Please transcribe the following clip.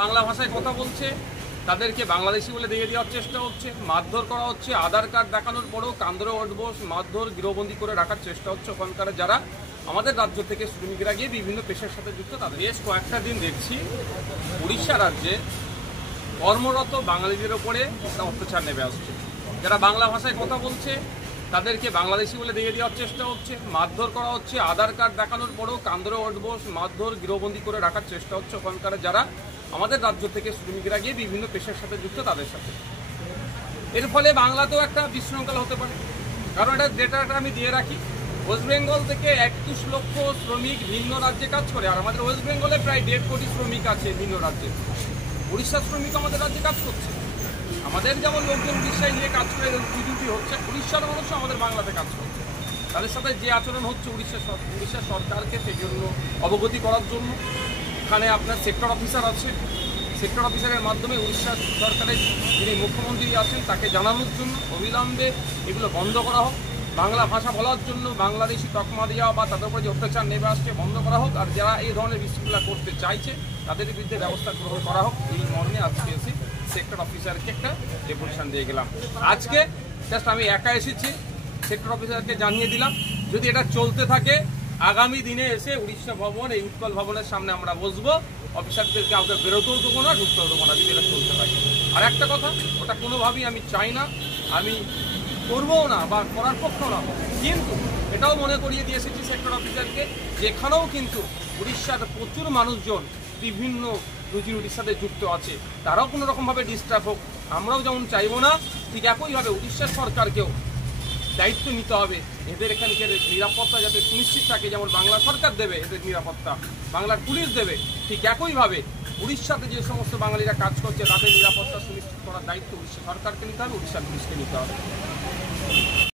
বাংলা ভাষায় কথা বলছে তাদেরকে বাংলাদেশি বলে দিয়ে দেওয়ার চেষ্টা হচ্ছে, মারধর করা হচ্ছে, আধার কার্ড দেখানোর পরেও কান্দরে উঠবো, মারধর গৃহবন্দী করে রাখার চেষ্টা হচ্ছে। ওখানকার যারা আমাদের রাজ্য থেকে শ্রমিকরা গিয়ে বিভিন্ন পেশার সাথে যুক্ত, তাদের বেশ কয়েকটা দিন দেখছি উড়িষ্যা রাজ্যে কর্মরত বাঙালিদের ওপরে একটা অত্যাচার নেমে আসছে। যারা বাংলা ভাষায় কথা বলছে তাদেরকে বাংলাদেশি বলে দিয়ে দেওয়ার চেষ্টা হচ্ছে, মারধর করা হচ্ছে, আধার কার্ড দেখানোর পরেও কান্দরে উঠবো, মারধর গৃহবন্দী করে রাখার চেষ্টা হচ্ছে। ওখানকার যারা আমাদের রাজ্য থেকে শ্রমিকরা গিয়ে বিভিন্ন পেশার সাথে যুক্ত, তাদের সাথে এর ফলে বাংলাতেও একটা বিশৃঙ্খলা হতে পারে। কারণ এটা ডেটাটা আমি দিয়ে রাখি, ওয়েস্ট বেঙ্গল থেকে 21 লক্ষ শ্রমিক ভিন্ন রাজ্যে কাজ করে, আর আমাদের ওয়েস্ট বেঙ্গলে প্রায় 1.5 কোটি শ্রমিক আছে ভিন্ন রাজ্যে। উড়িষ্যার শ্রমিক আমাদের রাজ্যে কাজ করছে, আমাদের যেমন লোকজন উড়িষ্যায় নিয়ে কাজ করে ডিউটি হচ্ছে, উড়িষ্যার মানুষও আমাদের বাংলাতে কাজ করছে। তাদের সাথে যে আচরণ হচ্ছে উড়িষ্যা সরকারকে সেই জন্য অবগতি করার জন্য এখানে আপনার সেক্টর অফিসার আছে, সেক্টর অফিসারের মাধ্যমে উড়িষ্যা সরকারের যিনি মুখ্যমন্ত্রী আছেন তাকে জানানোর জন্য অবিলম্বে এগুলো বন্ধ করা হোক, বাংলা ভাষা বলার জন্য বাংলাদেশি তকমা দেওয়া বা তাদের উপরে যে অত্যাচার নেমে আসছে বন্ধ করা হোক, আর যারা এই ধরনের বিশৃঙ্খলা করতে চাইছে তাদের বিরুদ্ধে ব্যবস্থা গ্রহণ করা হোক। এই মর্মে আজকে এসে সেক্টর অফিসারকে একটা ডেপুটেশন দিয়ে গেলাম। আজকে জাস্ট আমি একা এসেছি, সেক্টর অফিসারকে জানিয়ে দিলাম যদি এটা চলতে থাকে আগামী দিনে এসে উড়িষ্যা ভবন, এই উৎকল ভবনের সামনে আমরা বসবো, অফিসারদের কাউকে বেরোতেও দেবো না, ঢুকতেও দেবো না যদি এটা চলতে থাকে। আর একটা কথা, ওটা কোনোভাবেই আমি চাই না, আমি করবও না বা করার পক্ষেও না, কিন্তু এটাও মনে করিয়ে দিয়ে এসেছি সেক্টর অফিসারকে যেখানেও কিন্তু উড়িষ্যার প্রচুর মানুষজন বিভিন্ন রুজি রুটির সাথে যুক্ত আছে, তারাও কোনো রকমভাবে ডিস্টার্ব হোক, আমরাও যেমন চাইবো না, ঠিক একইভাবে উড়িষ্যা সরকারকেও দায়িত্ব নিতে হবে এদের এখানকার নিরাপত্তা যাতে সুনিশ্চিত থাকে। যেমন বাংলা সরকার দেবে এদের নিরাপত্তা, বাংলার পুলিশ দেবে, ঠিক একইভাবে উড়িষ্যাতে যে সমস্ত বাঙালিরা কাজ করছে তাদের নিরাপত্তা সুনিশ্চিত করার দায়িত্ব উড়িষ্যা সরকারকে নিতে হবে, উড়িষ্যার পুলিশকে নিতে হবে।